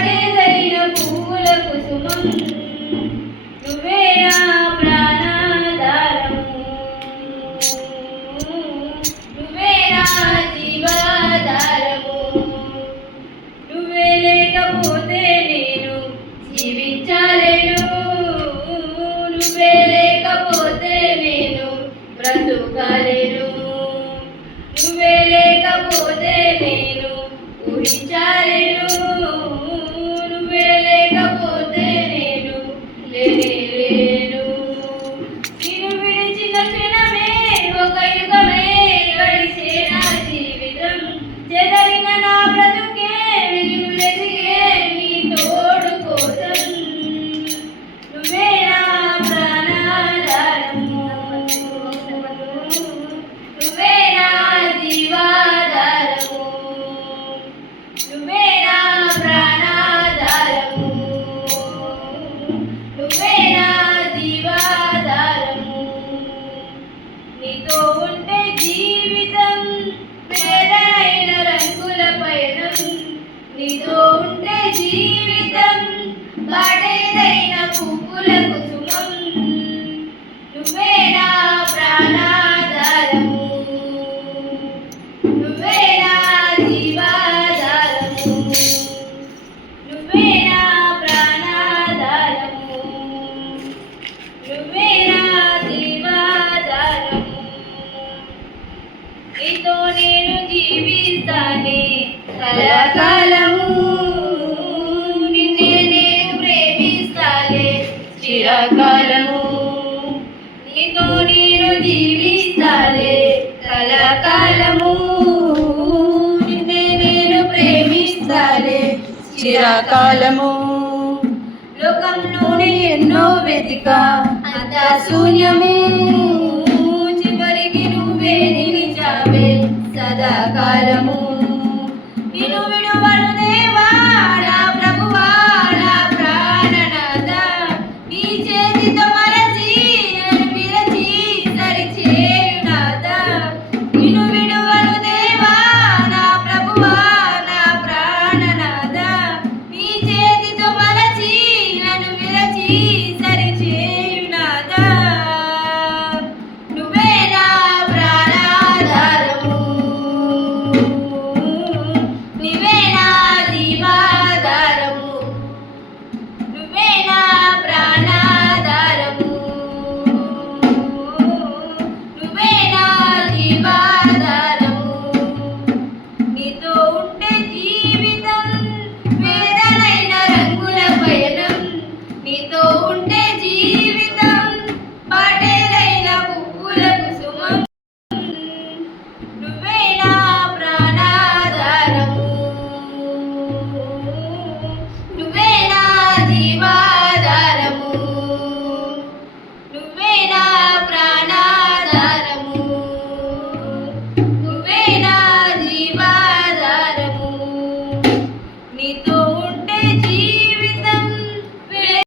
బాటేదైన పూల కుసుమం నువ్వే నా ప్రాణాధారము నువ్వే నా జీవాధారము నువ్వే లేకపోతే నేను జీవించలేను నువ్వే లేకపోతే నేను బ్రతుకలేను నువ్వే లేకపోతే నేను ఊహించలేను నువ్వే లేకపోతే నేను లేను నిన్ను విడిచిన క్షణమే ఒక యుగమే గడిచే నా జీవితం చెదరిన నా బ్రతుకే వెలుగులెదిగే నీ తోడు కోసం నువ్వే నా ప్రాణాధారము నువ్వే నా జీవాధారము నువ్వే నా ప్రాణాధారము నువ్వే నా జీవాధారము నీతో ఉంటే జీవితం వేదనైన రంగుల పయనం నీతో ఉంటే జీవితం బాటేదైన పువ్వుల కుసుమం నువ్వే నా ప్రాణాధారము నువ్వే నా జీవాధారము నువ్వే నా ప్రాణాధారము నువ్వే నా జీవాధారము నీతో నేను జీవిస్తానే కలకాలము నిన్నే నేను ప్రేమిస్తాలే చిరకాలము నీతో నేను జీవిస్తాలే కలకాలము నిన్నే నేను ప్రేమిస్తాలే చిరకాలము లోకంలోనే ఎన్నో వెతికా అంతా శూన్యము చివరికి నువ్వే నిలిచావే సదాకాలము